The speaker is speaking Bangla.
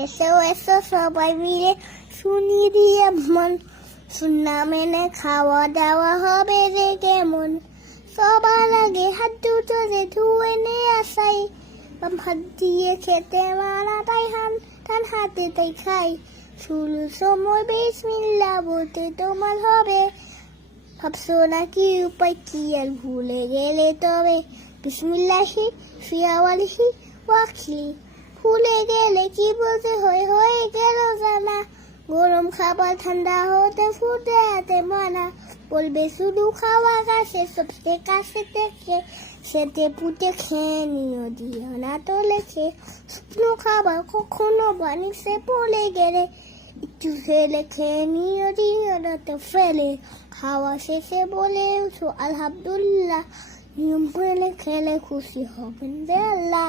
এসো এসো সবাই মিলে শুনি দিয়ে মন শুননা মেনে খাওয়া দাওয়া হবে রে কেমন সবার আগে হাত দুটো যে ধুয়ে নিয়ে আসাই বাম হাত দিয়ে খেতে মানা তাই টান হাতে তাই খাই শুরু সময় বিসমিল্লাহ বলতে তোমার হবে ভাবছো না কি উপায় কি আর ভুলে গেলে তবে বিসমিল্লাহি ফি আওয়ালিহি ওয়া আখিরি ভুলে গেলে কি বলতে হয়ে গেল জানা গরম খাবার ঠান্ডা হতে ফুটে হাতে মানা বলবে শুধু খাওয়া কাছে সবচেয়ে কাছে থেকে সেতে পুঁতে খেয়ে নিও দিও না তো লেখে শুকনো খাবার কখনো বানিয়ে পড়ে গেলে একটু ফেলে খেয়ে দিও না তো ফেলে খাওয়া শেষে বলে উঠো আলহামদুলিল্লাহ নিয়ম করে খেলে খুশি হবেন রে আল্লাহ।